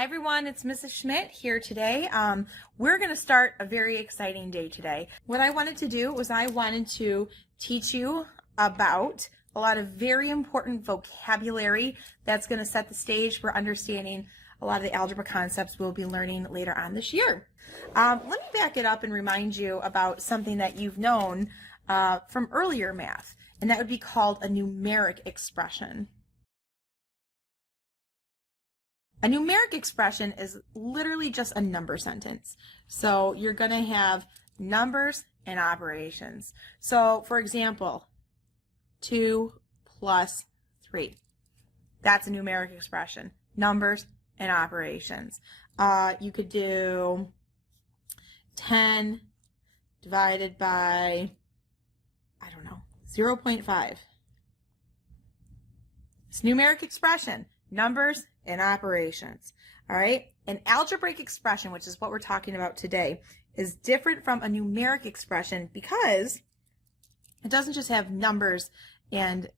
Hi everyone, it's Mrs. Schmidt here today. We're going to start a very exciting day today. What I wanted to do was I wanted to teach you about a lot of very important vocabulary that's going to set the stage for understanding a lot of the algebra concepts we'll be learning later on this year. Let me back it up and remind you about something that you've known from earlier math, and that would be called a numeric expression. A numeric expression is literally just a number sentence. So you're going to have numbers and operations. So for example, 2 plus 3. That's a numeric expression. Numbers and operations. You could do 10 divided by, 0.5. It's a numeric expression. Numbers and operations. All right. An algebraic expression, which is what we're talking about today, is different from a numeric expression because it doesn't just have numbers and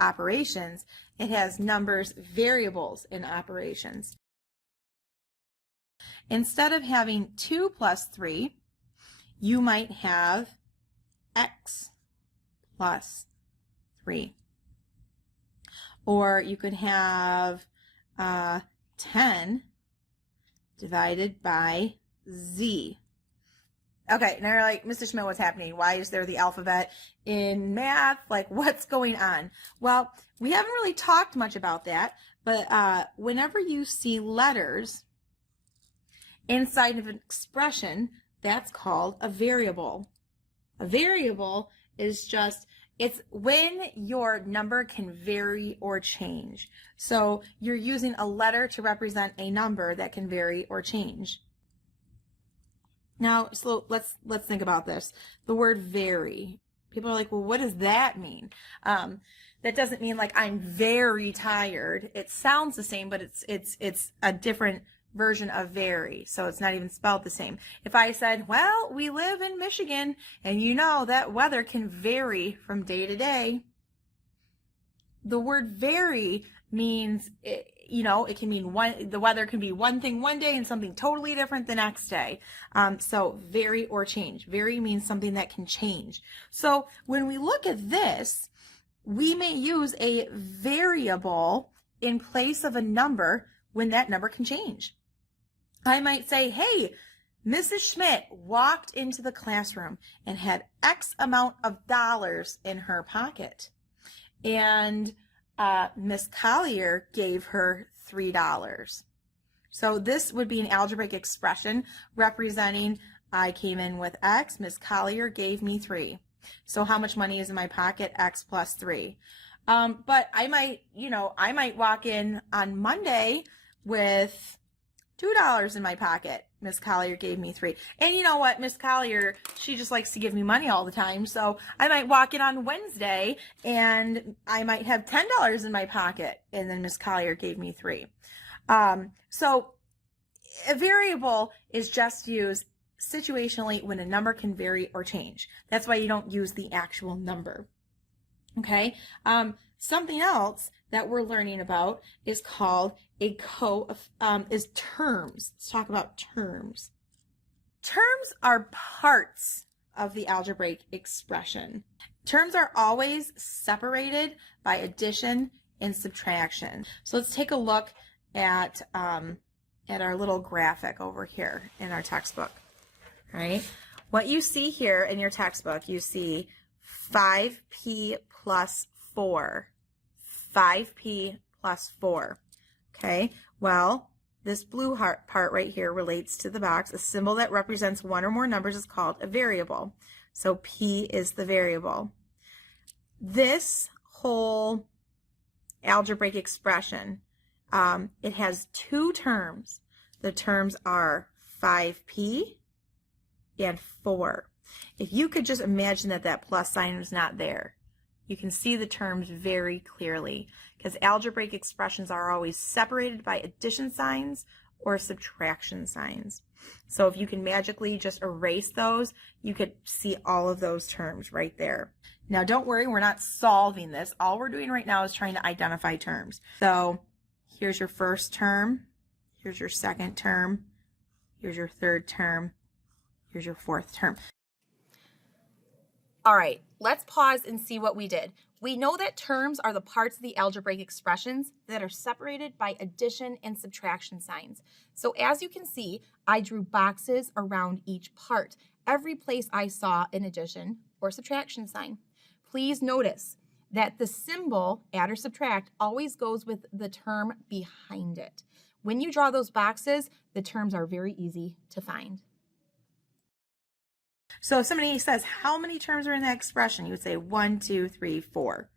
operations. It has numbers, variables, and operations. Instead of having 2 plus 3, you might have x plus 3. Or you could have 10 divided by z. Okay, now you're like, Mrs. Schmidt, what's happening? Why is there the alphabet in math? Like, what's going on? Well, we haven't really talked much about that, but whenever you see letters inside of an expression, that's called a variable. A variable is just, it's when your number can vary or change. So you're using a letter to represent a number that can vary or change. Now, so let's think about this. The word vary. People are like, well, what does that mean? That doesn't mean like I'm very tired. It sounds the same, but it's a different version of vary, so it's not even spelled the same. If I said, well, we live in Michigan and you know that weather can vary from day to day, the word vary means, it can mean the weather can be one thing one day and something totally different the next day. So vary or change. Vary means something that can change. So when we look at this, we may use a variable in place of a number when that number can change. I might say, hey, Mrs. Schmidt walked into the classroom and had X amount of dollars in her pocket. And Miss Collier gave her $3. So this would be an algebraic expression representing I came in with X, Miss Collier gave me 3. So how much money is in my pocket? X plus 3. But I might walk in on Monday with $2 in my pocket. Miss Collier gave me 3. And you know what? Miss Collier, she just likes to give me money all the time. So I might walk in on Wednesday and I might have $10 in my pocket. And then Miss Collier gave me 3. So a variable is just used situationally when a number can vary or change. That's why you don't use the actual number. Okay. Something else that we're learning about is called is terms. Let's talk about terms. Terms are parts of the algebraic expression. Terms are always separated by addition and subtraction. So let's take a look at our little graphic over here in our textbook. All right. What you see here in your textbook, you see 5p plus 4. 5p plus 4. Okay, well, this blue part right here relates to the box. A symbol that represents one or more numbers is called a variable. So p is the variable. This whole algebraic expression, it has 2 terms. The terms are 5p and 4. If you could just imagine that plus sign was not there, you can see the terms very clearly because algebraic expressions are always separated by addition signs or subtraction signs. So if you can magically just erase those, you could see all of those terms right there. Now don't worry, we're not solving this. All we're doing right now is trying to identify terms. So here's your first term, Here's your second term. Here's your third term. Here's your fourth term. All right, let's pause and see what we did. We know that terms are the parts of the algebraic expressions that are separated by addition and subtraction signs. So as you can see, I drew boxes around each part, every place I saw an addition or subtraction sign. Please notice that the symbol add or subtract always goes with the term behind it. When you draw those boxes, the terms are very easy to find. So if somebody says, how many terms are in that expression? You would say 1, 2, 3, 4.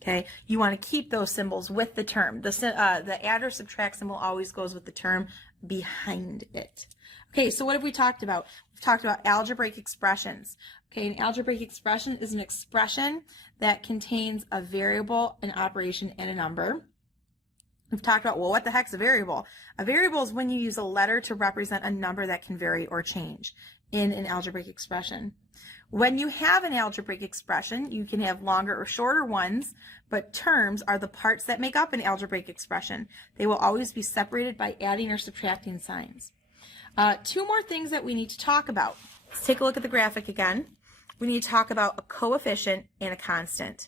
Okay, you want to keep those symbols with the term. The add or subtract symbol always goes with the term behind it. Okay, so what have we talked about? We've talked about algebraic expressions. Okay, an algebraic expression is an expression that contains a variable, an operation, and a number. We've talked about, well, what the heck's a variable? A variable is when you use a letter to represent a number that can vary or change in an algebraic expression. When you have an algebraic expression, you can have longer or shorter ones, but terms are the parts that make up an algebraic expression. They will always be separated by adding or subtracting signs. Two more things that we need to talk about. Let's take a look at the graphic again. We need to talk about a coefficient and a constant.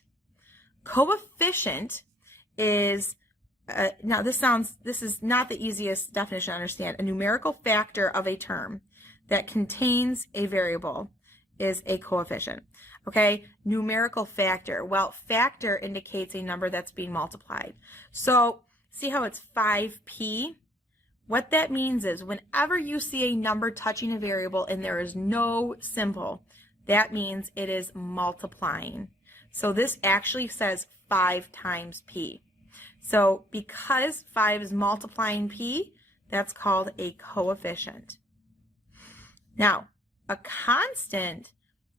Coefficient is now this is not the easiest definition to understand. A numerical factor of a term that contains a variable is a coefficient. Okay, numerical factor. Well, factor indicates a number that's being multiplied. So see how it's 5p? What that means is whenever you see a number touching a variable and there is no symbol, that means it is multiplying. So this actually says 5 times p. So because 5 is multiplying p, that's called a coefficient. Now, a constant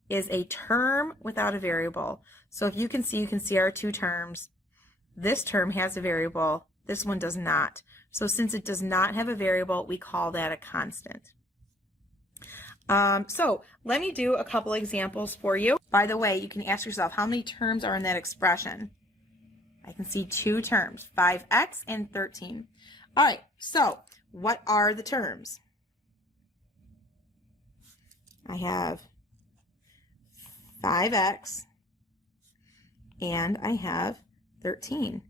is a term without a variable. So if you can see our two terms. This term has a variable, this one does not. So since it does not have a variable, we call that a constant. So let me do a couple examples for you. By the way, you can ask yourself, how many terms are in that expression? I can see two terms, 5x and 13. All right, so what are the terms? I have 5x and I have 13.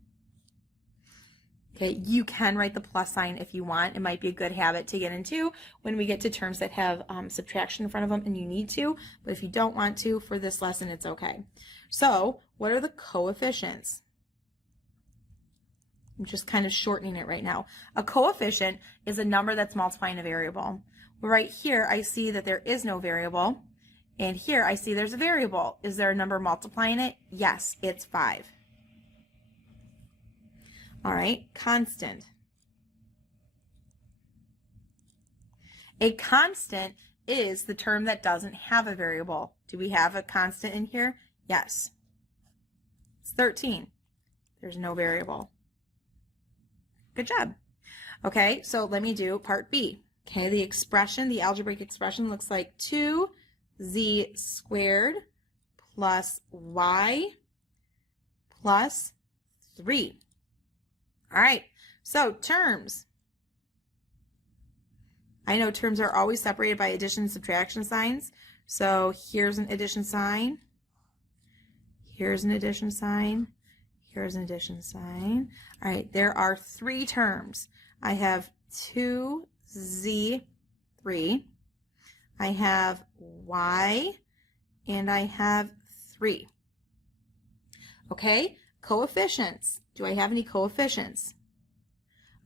Okay, you can write the plus sign if you want. It might be a good habit to get into when we get to terms that have subtraction in front of them and you need to, but if you don't want to for this lesson, it's okay. So what are the coefficients? I'm just kind of shortening it right now. A coefficient is a number that's multiplying a variable. Right here, I see that there is no variable, and here I see there's a variable. Is there a number multiplying it? Yes, it's 5. All right, constant. A constant is the term that doesn't have a variable. Do we have a constant in here? Yes. It's 13. There's no variable. Good job. Okay, so let me do part B. Okay, the expression, the algebraic expression looks like 2z squared plus y plus 3. All right, so terms. I know terms are always separated by addition and subtraction signs. So here's an addition sign. Here's an addition sign. Here's an addition sign. All right, there are 3 terms. I have 2z3. I have y, and I have 3. Okay, coefficients. Do I have any coefficients?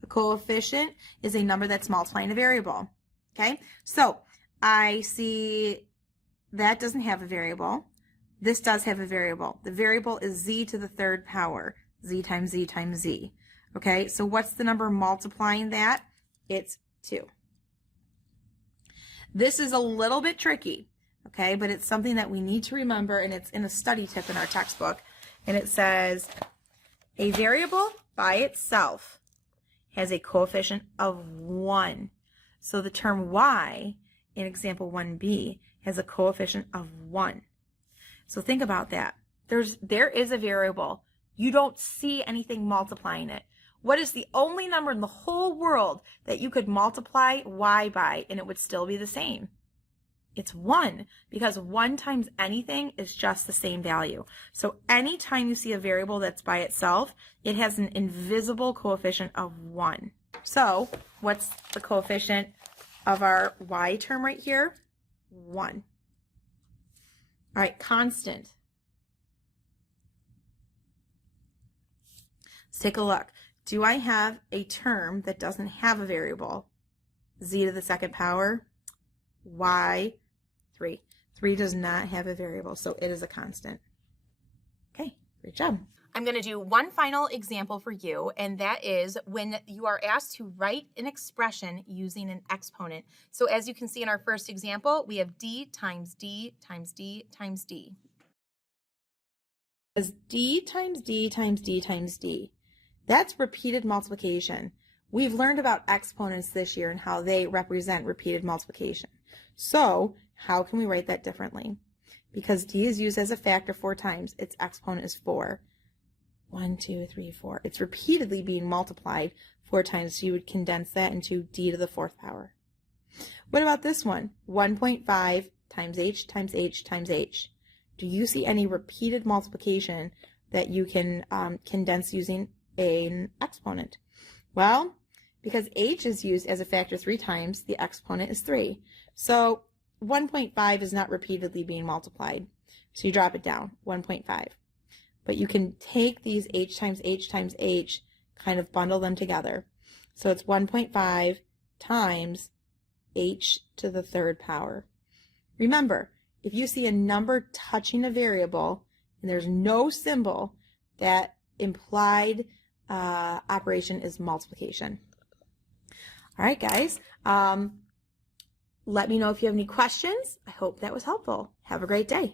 A coefficient is a number that's multiplying a variable. Okay, so I see that doesn't have a variable. This does have a variable. The variable is z to the 3rd power, z times z times z. Okay, so what's the number multiplying that? It's 2. This is a little bit tricky, okay, but it's something that we need to remember, and it's in a study tip in our textbook, and it says a variable by itself has a coefficient of 1. So the term y in example 1b has a coefficient of 1. So think about that. There is a variable. You don't see anything multiplying it. What is the only number in the whole world that you could multiply y by and it would still be the same? It's 1, because 1 times anything is just the same value. So anytime you see a variable that's by itself, it has an invisible coefficient of 1. So what's the coefficient of our y term right here? 1. All right, constant. Let's take a look. Do I have a term that doesn't have a variable? Z to the second power, y, 3. 3 does not have a variable, so it is a constant. Okay, great job. I'm going to do one final example for you, and that is when you are asked to write an expression using an exponent. So as you can see in our first example, we have d times d times d times d. As d times d times d times d. That's repeated multiplication. We've learned about exponents this year and how they represent repeated multiplication. So how can we write that differently? Because d is used as a factor 4 times, its exponent is 4. 1, 2, 3, 4. It's repeatedly being multiplied 4 times, so you would condense that into d to the 4th power. What about this one? 1.5 times h times h times h. Do you see any repeated multiplication that you can condense using an exponent? Well, because h is used as a factor 3 times, the exponent is 3. So 1.5 is not repeatedly being multiplied. So you drop it down, 1.5. But you can take these h times h times h, kind of bundle them together. So it's 1.5 times h to the 3rd power. Remember, if you see a number touching a variable and there's no symbol, that implied operation is multiplication. All right, guys. Let me know if you have any questions. I hope that was helpful. Have a great day.